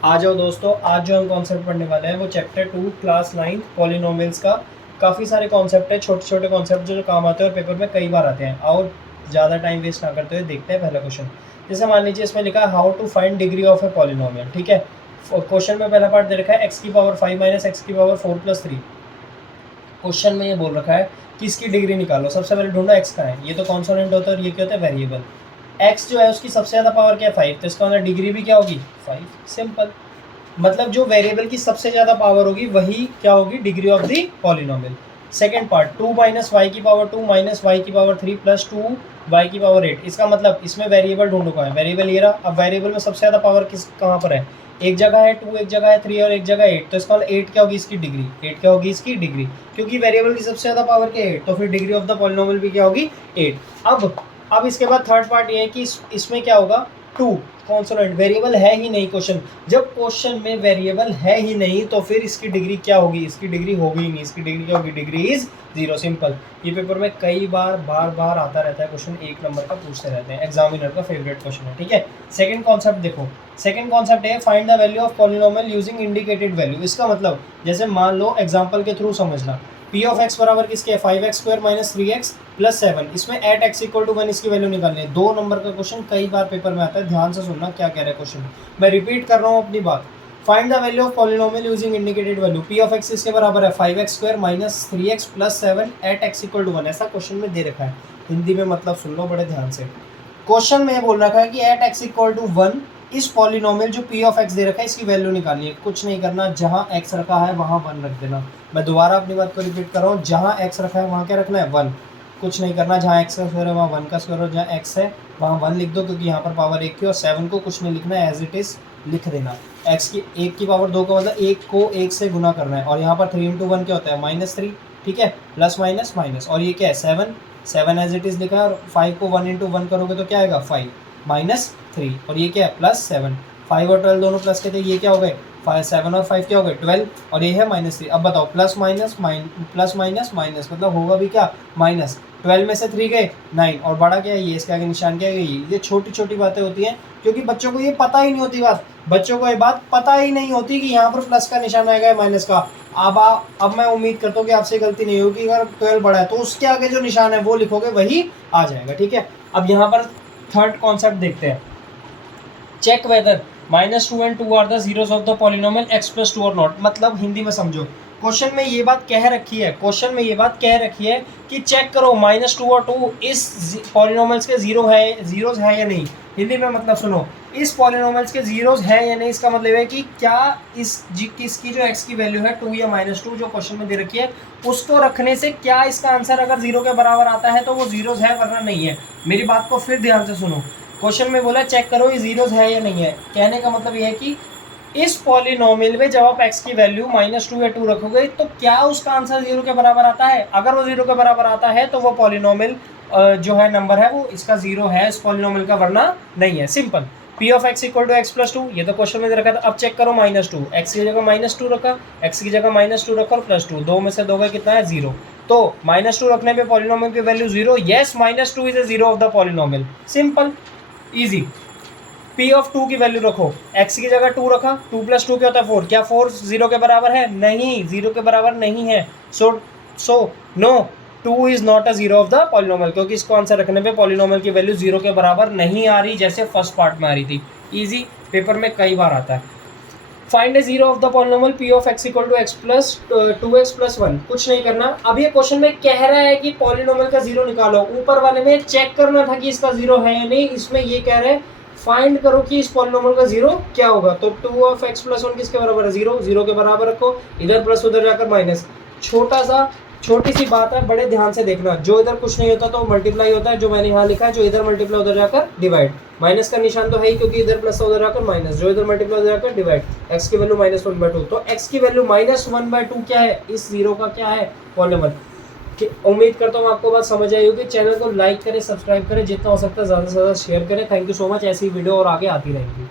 आ जाओ दोस्तों, आज जो हम कॉन्सेप्ट पढ़ने वाले हैं वो चैप्टर 2 क्लास 9 पॉलिनोमियल्स का। काफ़ी सारे कॉन्सेप्ट है, छोटे छोटे कॉन्सेप्ट जो काम आते हैं और पेपर में कई बार आते हैं। आओ ज़्यादा टाइम वेस्ट ना करते हुए देखते हैं पहला क्वेश्चन। जैसे मान लीजिए इसमें लिखा है how to find degree of a polynomial. ठीक है, क्वेश्चन में पहला पार्ट दे रखा है एक्स की पावर 5 माइनस एक्स की पावर 4 प्लस 3। क्वेश्चन में ये बोल रखा है कि इसकी डिग्री निकालो। सबसे पहले ढूंढो एक्स का है, ये तो कॉन्सोनेंट होता है और ये क्या होता है, वेरिएबल। एक्स जो है उसकी सबसे ज़्यादा पावर क्या है, 5, तो इसका मतलब डिग्री भी क्या होगी, 5। सिंपल, मतलब जो वेरिएबल की सबसे ज़्यादा पावर होगी वही क्या होगी, degree of the polynomial. Second part 2 minus Y की पावर 2 माइनस वाई की पावर 3 प्लस 2 वाई की पावर 8। इसका मतलब इसमें वेरिएबल ढूंढो कहाँ है, वेरिएबल ये रहा। अब वेरिएबल में सबसे ज़्यादा पावर किस कहाँ पर है, एक जगह है 2, एक जगह है 3 और एक जगह 8, तो इसका मतलब 8 क्या होगी इसकी डिग्री, 8 क्या होगी इसकी डिग्री, क्योंकि वेरिएबल की सबसे ज़्यादा पावर क्या है 8, तो फिर डिग्री ऑफ द पॉलिनोमियल भी क्या होगी 8। अब इसके बाद थर्ड पार्ट ये है कि इसमें क्या होगा, 2 कॉन्सोनेंट, वेरिएबल है ही नहीं क्वेश्चन। जब क्वेश्चन में वेरिएबल है ही नहीं तो फिर इसकी डिग्री क्या होगी, इसकी डिग्री होगी ही नहीं। इसकी डिग्री क्या होगी, डिग्री इज 0। सिंपल, ये पेपर में कई बार बार आता रहता है क्वेश्चन, 1 नंबर का पूछते रहते हैं, एग्जामिनर का फेवरेट क्वेश्चन है। ठीक है, सेकंड कॉन्सेप्ट देखो। सेकंड कॉन्सेप्ट है find the value of polynomial using indicated value. इसका मतलब जैसे मान लो एग्जाम्पल के थ्रू समझना, पी ऑफ एक्स बराबर किसके, 5x² माइनस 3x प्लस 7। इसमें एट एक्स इक्वल टू 1 इसकी वैल्यू निकालनी है। 2 नंबर का क्वेश्चन कई बार पेपर में आता है, ध्यान से सुनना क्या कह रहा है क्वेश्चन। मैं रिपीट कर रहा हूँ अपनी बात। Find the value of polynomial using indicated value. P of X इसके बराबर है 5x² minus 3x plus 7 at X equal to 1। ऐसा क्वेश्चन में दे रखा है, हिंदी में मतलब सुन लो बड़े ध्यान से। क्वेश्चन में बोल रखा है कि एट एक्स इक्वल टू 1 इस पॉलिनोमियल जो पी ऑफ एक्स दे रखा है इसकी वैल्यू निकालनी है। कुछ नहीं करना, जहाँ एक्स रखा है वहाँ 1 रख देना। मैं दोबारा अपनी बात को रिपीट कर रहा हूँ, जहाँ एक्स रखा है वहाँ क्या रखना है, 1। कुछ नहीं करना, जहाँ एक्स का स्क्वायर है वहाँ 1 का स्क्वायर हो, जहाँ एक्स है वहाँ 1 लिख दो, क्योंकि यहाँ पर पावर 1 की, और 7 को कुछ नहीं लिखना है, एज इट इज़ लिख देना। एक्स की 1 की पावर 2 का मतलब 1 को 1 से गुना करना है, और यहाँ पर 3 × 1 क्या होता है, -3। ठीक है, प्लस माइनस माइनस, और ये क्या है 7 एज इट इज़ लिखा है, और 5 को 1 × 1 करोगे तो क्या आएगा 5 -3, और ये क्या है +7। 5 और 12 दोनों प्लस के थे, ये क्या हो गए 7 और 5 क्या हो गए 12, और ये है -3। अब बताओ प्लस माइनस माइनस मतलब होगा भी क्या, माइनस। 12 में से 3 गए 9, और बड़ा क्या है ये, इसके आगे निशान क्या है ये छोटी छोटी बातें होती हैं, क्योंकि बच्चों को ये पता ही नहीं होती बात, बच्चों को ये बात पता ही नहीं होती कि यहाँ पर प्लस का निशान आएगा माइनस का। अब मैं उम्मीद करता हूँ कि आपसे गलती नहीं होगी, अगर 12 बड़ा है तो उसके आगे जो निशान है वो लिखोगे वही आ जाएगा। ठीक है, अब यहाँ पर थर्ड कॉन्सेप्ट देखते हैं, check whether -2 and 2 are the zeros of the polynomial x + 2 और नॉट। मतलब हिंदी में समझो, क्वेश्चन में ये बात कह रखी है, क्वेश्चन में ये बात कह रखी है कि चेक करो -2 और 2 इस पॉलिनोमियल्स के जीरोस है या नहीं। हिंदी में मतलब सुनो, इस पॉलिनोमियल्स के जीरोस है या नहीं, इसका मतलब है कि क्या किसकी जो x की वैल्यू है 2 या -2 जो क्वेश्चन में दे रखी है, उसको रखने से क्या इसका आंसर अगर 0 के बराबर आता है तो वो जीरोस है, वरना नहीं है। मेरी बात को फिर ध्यान से सुनो, क्वेश्चन में बोला चेक करो ये जीरोस है या नहीं है। कहने का मतलब ये है कि इस पॉलिनोमियल में जब आप x की वैल्यू -2 या 2 रखोगे तो क्या उसका आंसर 0 के बराबर आता है। अगर वो 0 के बराबर आता है तो वो पॉलिनोमियल जो है नंबर है वो इसका 0 है इस पॉलिनोमियल का, वरना नहीं है। Simple, p of x equal to x + 2, ये तो क्वेश्चन में रखा था। अब चेक करो -2, x की जगह -2 रखा, x की जगह -2 रखा और +2, 2 में से 2 का कितना है 0, तो -2 रखने पे पॉलिनोमियल की value 0। Yes, -2 is a 0 of the polynomial. Simple easy. p of 2 की वैल्यू रखो, x की जगह 2 रखा, 2 + 2 क्या होता है 4, क्या 4 0 के बराबर है, नहीं 0 के बराबर नहीं है। So no, 2 is not a 0 of the polynomial, क्योंकि इसको आंसर रखने पे पॉलिनोमियल की वैल्यू 0 के बराबर नहीं आ रही, जैसे फर्स्ट पार्ट में आ रही थी। इजी, पेपर में कई बार आता है। Find a 0 of the polynomial p of x equal to x + 2x + 1। कुछ नहीं करना, अब ये क्वेश्चन में कह रहा है कि पॉलिनोमियल का 0 निकालो। ऊपर वाले में चेक करना था कि इसका 0 है या नहीं, इसमें ये कह रहे हैं फाइंड करो कि इस पॉलिनोमियल का 0 क्या होगा। तो 2 ऑफ x + 1 किसके बराबर है, 0, 0 के बराबर रखो, इधर प्लस उधर जाकर माइनस। छोटी सी बात है, बड़े ध्यान से देखना, जो इधर कुछ नहीं होता तो मल्टीप्लाई होता है, जो मैंने यहाँ लिखा है जो इधर मल्टीप्लाई उधर जाकर डिवाइड। माइनस का निशान तो है ही, क्योंकि इधर प्लस उधर जाकर माइनस, जो इधर मल्टीप्लाई उधर जाकर डिवाइड। x की वैल्यू -1/2, तो x की वैल्यू -1/2 क्या है, इस 0 का क्या है पॉलिनोमियल। उम्मीद करता हूँ आपको बात समझ आई होगी। चैनल को लाइक करें, सब्सक्राइब करें, जितना हो सकता है ज़्यादा से ज़्यादा शेयर करें। थैंक यू सो मच, ऐसी वीडियो और आगे आती रहेंगी।